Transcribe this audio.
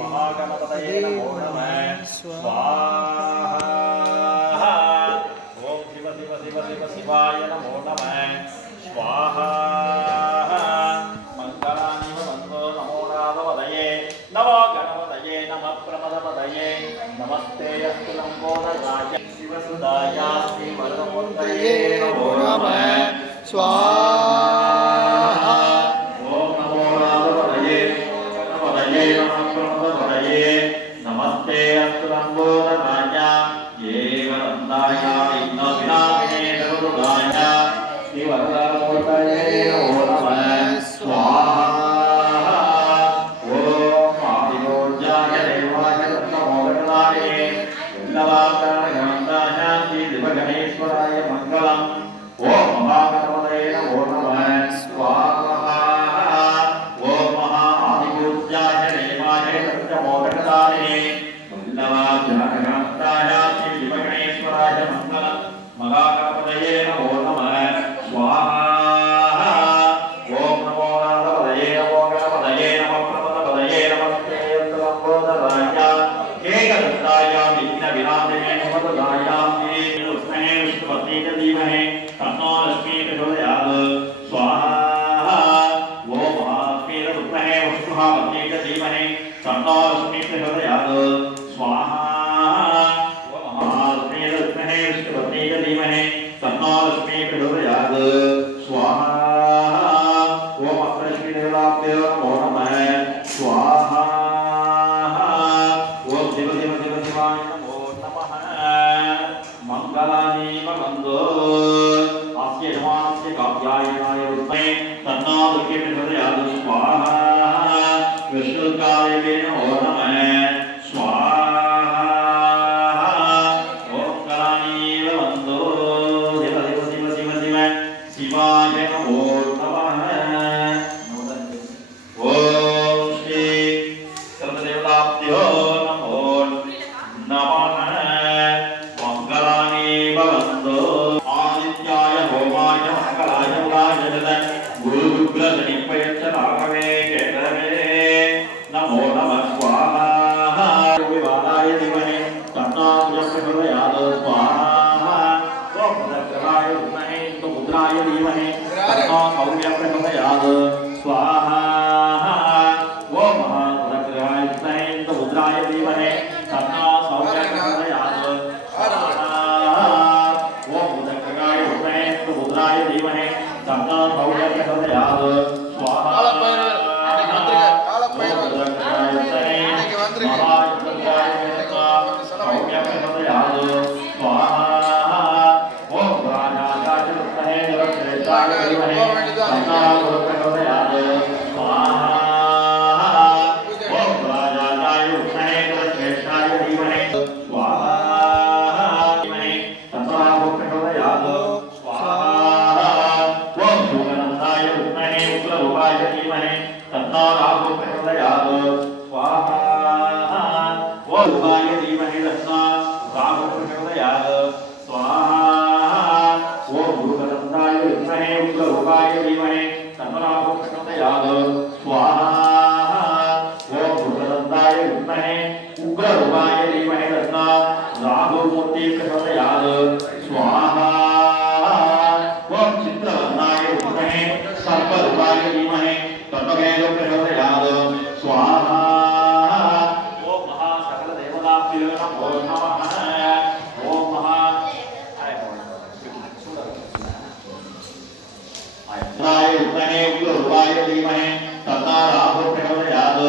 महागणपतये नमो नमः स्वाहा। ओम शिव शिव शिव शिव शिवाय नमो नमः स्वाहा। मंगलानि वन्दो नमो नारदपतये नमो गणपतये नमः प्रमदपतये नमस्ते अस्तु लम्बोदराय शिवसुताय श्रीवरदमूर्तये नमो नमः स्वाहा। ओम नमो नारदपतये गणपतये नमः प्रमदपतये नमस्ते अस्तु लम्बोदराय येवरन्दाय विघ्नविनाशिने नमोदाय श्रीवरदमूर्तये नमो नमः स्वाहा। ओम आदिमूर्जाय देवाय तत्त्वमोगणाय विघ्नवाकरणगणाय श्रीदिवगणेश्वराय मङ्गलम्। ओम महागणपतये नमो नमः स्वाहा। ओम महाआदिपूज्याय देवाय तत्त्वमोगणाय विघ्नवाकरणगणाय श्रीदिवगणेश्वराय मङ्गलम्। महागणपतये नमो नमः स्वाहा। ओम नमो नारदपतये नमो गणपतये नमः प्रमदपतये नमस्ते अस्तु लम्बोदराय एकदन्ताय विघ्नविनाशिने नमोदाय विष्णुस्महे विष्णुपत्नी च धीमहि तन्नो लक्ष्मी प्रचोदयात् स्वाहा। ओम महालक्ष्मीर्विद्महे विष्णुपत्नी च धीमहि तन्नो लक्ष्मी प्रचोदयात् स्वाहा। ओम महालक्ष्मीर्विद्महे विष्णुपत्नी च धीमहि तन्नो लक्ष्मी प्रचोदयात् स्वाहा। ओम अष्टलक्ष्मीदेवताभ्यो नमो नमः स्वाहा। ओम शिव शिव शिव शिवाय नमो नमः मंगलानि भवन्तु। अस्य यजमानस्य कात्यायनाय विद्महे तन्नो लक्ष्मी प्रचोदयात् स्वाहा। विष्णुकाय नमो नमः स्वाहा। ओम गणानि भवन्तु। शिव शिव शिव शिव शिव शिवाय नमो नमः। ओम श्री सर्वदेवताभ्यो नमो नमः मंगलानि भवन्तु। आदित्याय होमाय मंगलाय उदाय गुरुरुद्रशनिपयच्च राघवे केतवे नमो नमः स्वाहा। विवादाय धीमहि तन्नो प्रचोदयात् स्वाहा। ओम भद्रकाय विद्महे सुमुद्राय धीमहि तन्नो सौम्यः प्रचोदयात् स्वाहा। ओम महाभद्रकाय विद्महे सुमुद्राय धीमहि तन्नो सौम्यः प्रचोदयात् स्वाहा। ओम भद्रकाय विद्महे सुमुद्राय धीमहि तन्नो सौम्यः प्रचोदयात् स्वाहा। रूपाय धीमहि तन्नो राहुः प्रचोदयात् स्वाहा। ओम भूतदन्ताय विद्महे उग्ररूपाय धीमहि तन्नो राहुः प्रचोदयात् स्वाहा। ओम भूतदन्ताय विद्महे उग्ररूपाय धीमहि तन्नो राहुमूर्तिः प्रचोदयात् स्वाहा। ओम चित्रवर्णाय विद्महे सर्परूपाय धीमहि तन्नो केतुः प्रचोदयात् स्वाहा। नमो नमः। ओम महा विद्महे उग्ररूपाय धीमहि तन्नो राहुः प्रचोदयात्